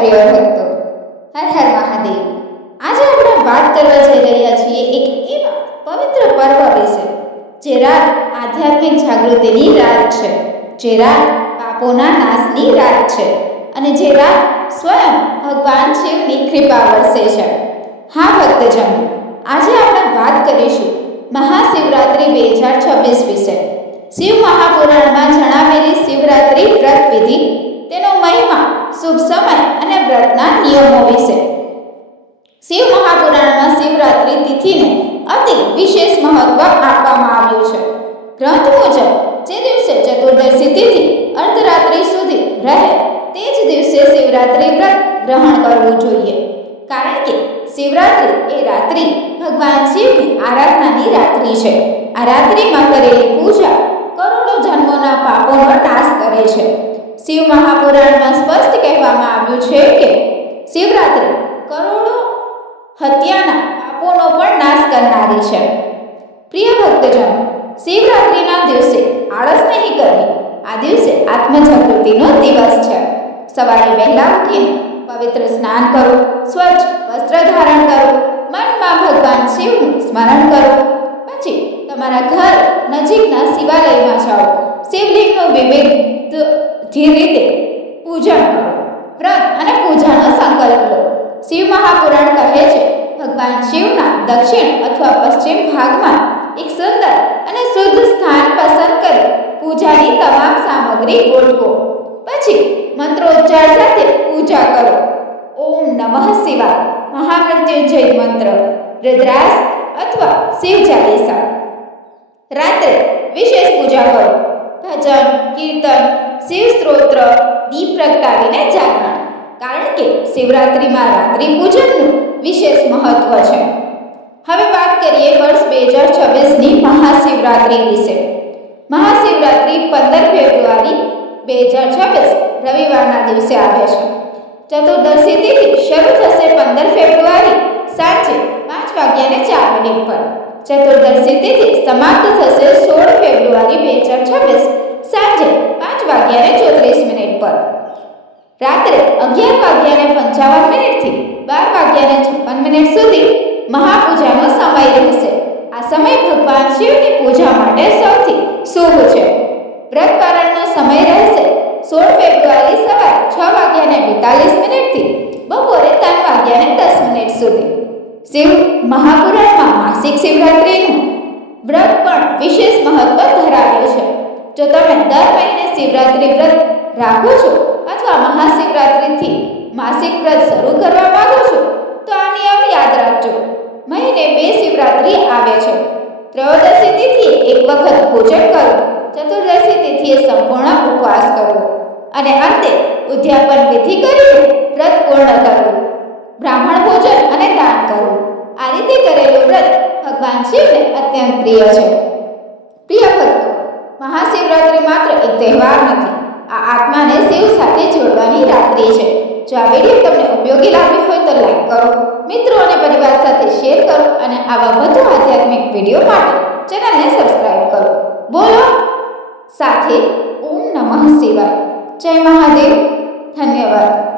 પ્રિય ભક્તો હર હર મહાદેવ, આજે આપણે વાત કરવા જઈ રહ્યા છીએ એક એવા પવિત્ર પર્વ વિશે, જે રાત આધ્યાત્મિક જાગૃતિની રાત છે, જે રાત પાપોના નાશની રાત છે અને જે રાત સ્વયં ભગવાન શિવની કૃપા વરસે છે. હા, ભક્તજનો, આજે આપણે વાત કરીશું મહાશિવરાત્રિ બે હજાર છવ્વીસ વિશે. શિવ મહાપુરાણમાં જણાવેલી શિવરાત્રિ વ્રત વિધિ શુભ સમય અને વ્રતના નિયમો વિશે. શિવ મહાપુરાણમાં શિવરાત્રિ તિથિને અતિ વિશેષ મહત્વ આપવામાં આવ્યું છે. ગ્રંથ મુજબ, જે દિવસે ચતુર્દશી તિથિ અર્ધરાત્રિ સુધી રહે, તે જ દિવસે શિવરાત્રિ વ્રત ગ્રહણ કરવું જોઈએ. કારણ કે શિવરાત્રિ એ રાત્રિ ભગવાન શિવની આરાધનાની રાત્રિ છે. આ રાત્રિમાં કરેલી પૂજા કરોડો જન્મોના પાપોનો નાશ કરે છે. શિવ મહાપુરાણમાં સ્પષ્ટ કહેવામાં આવ્યું છે કે શિવરાત્રિ કરોડો હત્યાના પાપોનો પણ નાશ કરનારી છે. પ્રિય ભક્તજનો, શિવરાત્રિના દિવસે આળસ નહીં કરવી. આ દિવસે આત્મજાગૃતિનો દિવસ છે. સવારે વહેલા ઉઠીને પવિત્ર સ્નાન કરો, સ્વચ્છ વસ્ત્ર ધારણ કરો, મનમાં ભગવાન શિવનું સ્મરણ કરો. પછી તમારા ઘર નજીકના શિવાલયમાં જાઓ. શિવલિંગનું વિવિધ જે રીતે પૂજન કરો, વ્રત અને પૂજાનો સંકલ્પ લો. શિવ મહાપુરાણ કહે છે, ભગવાન શિવના દક્ષિણ અથવા પશ્ચિમ ભાગમાં એક સુંદર અને શુદ્ધ સ્થાન પસંદ કરી પૂજાની તમામ સામગ્રી ગોઠવો. પછી મંત્રોચ્ચાર સાથે પૂજા કરો. ઓમ નમઃ શિવાય, મહામૃત્યુંજય મંત્ર રુદ્રાસ અથવા શિવ ચાલીસા રાત્રે વિશેષ પૂજા કરો. ભજન, કીર્તન, શિવ સ્ત્રોત્ર, દીપ પ્રગટાવીને જાગરણ. કારણ કે શિવરાત્રિમાં રાત્રિ પૂજનનું વિશેષ મહત્વ છે. હવે વાત કરીએ વર્ષ બે હજાર છવ્વીસની મહાશિવરાત્રિ વિશે. મહાશિવરાત્રિ પંદર ફેબ્રુઆરી બે હજાર છવ્વીસ, રવિવારના દિવસે આવે છે. ચતુર્દશી તિથિ શરૂ થશે પંદર ફેબ્રુઆરી સાંજે પાંચ વાગ્યાને ચાર મિનિટ પર. ચતુર્દશી તિથિ સમાપ્ત થશે સોળ ફેબ્રુઆરી બે હજાર છવ્વીસ સાંજે પાંચ વાગ્યાને ચોત્રીસ મિનિટ પર. રાત્રે અગિયાર વાગ્યાને પંચાવન મિનિટથી બાર વાગ્યાને છપ્પન મિનિટ સુધી મહાપૂજાનો સમય રહેશે. આ સમય ભગવાન શિવની પૂજા માટે સૌથી શુભ છે. વ્રત પારણનો સમય રહેશે સોળ ફેબ્રુઆરી સવારે છ વાગ્યાને બેતાલીસ મિનિટથી બપોરે ત્રણ વાગ્યાને દસ મિનિટ સુધી. શિવ મહાપુરાણમાં માસિક શિવરાત્રિનું વ્રત પણ વિશેષ મહત્વ ધરાવે છે. જો તમે દર મહિને શિવરાત્રિ વ્રત રાખો છો અથવા મહાશિવરાત્રિથી માસિક વ્રત શરૂ કરવા માંગો છો, તો આ નિયમ યાદ રાખજો. મહિને બે શિવરાત્રિ આવે છે. ત્રયોદશી તિથિએ એક વખત ભોજન કરવું ચતુર્દશી તિથિએ સંપૂર્ણ ઉપવાસ કરવો. અને અંતે ઉદ્યાપન વિધિ કરીને વ્રત પૂર્ણ કરવું બ્રાહ્મણ ભોજન અને દાન કરવું આ રીતે કરેલું વ્રત ભગવાન શિવને અત્યંત પ્રિય છે. પ્રિય ભક્તો, મહાશિવરાત્રિ માત્ર એક તહેવાર નથી, આ આત્માને શિવ સાથે જોડવાની રાત્રિ છે. જો આ વીડિયો તમને ઉપયોગી લાગ્યો હોય તો લાઈક કરો, મિત્રો અને પરિવાર સાથે શેર કરો અને આવા વધુ આધ્યાત્મિક વીડિયો માટે ચેનલને સબસ્ક્રાઈબ કરો. બોલો, સાથે ઓમ નમઃ શિવાય. જય મહાદેવ. ધન્યવાદ.